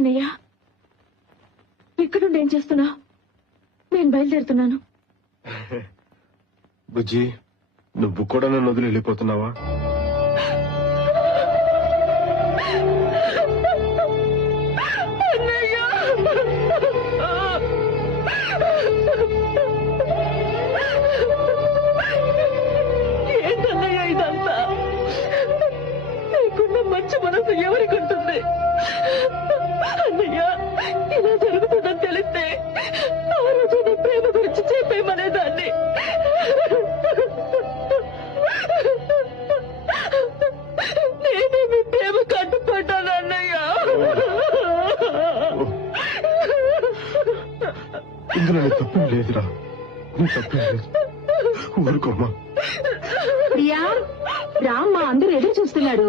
అన్నయ్య, ఇక్కడుండి ఏం చేస్తున్నా? నేను బయలుదేరుతున్నాను. బుజ్జి, నువ్వు కూడా నన్ను వదిలి వెళ్ళిపోతున్నావా? ఏంటన్నయ్య ఇదంతా? నీకున్న మంచి మనసు ఎవరికి ఉంటుంది? అన్నయ్య, ఇలా జరుగుతుందని తెలిస్తే ఆ రోజు నీ ప్రేమ గురించి చెప్పేమనేదాన్ని. నేనే మీ ప్రేమ కట్టుకుంటాను అన్నయ్య. ఇందులో నీ తప్పేం లేదురా, నీ తప్పేం లేదు. ఊరుకోమ్మా. ప్రియా, రామ్మా, అందరూ ఎదురు చూస్తున్నాడు.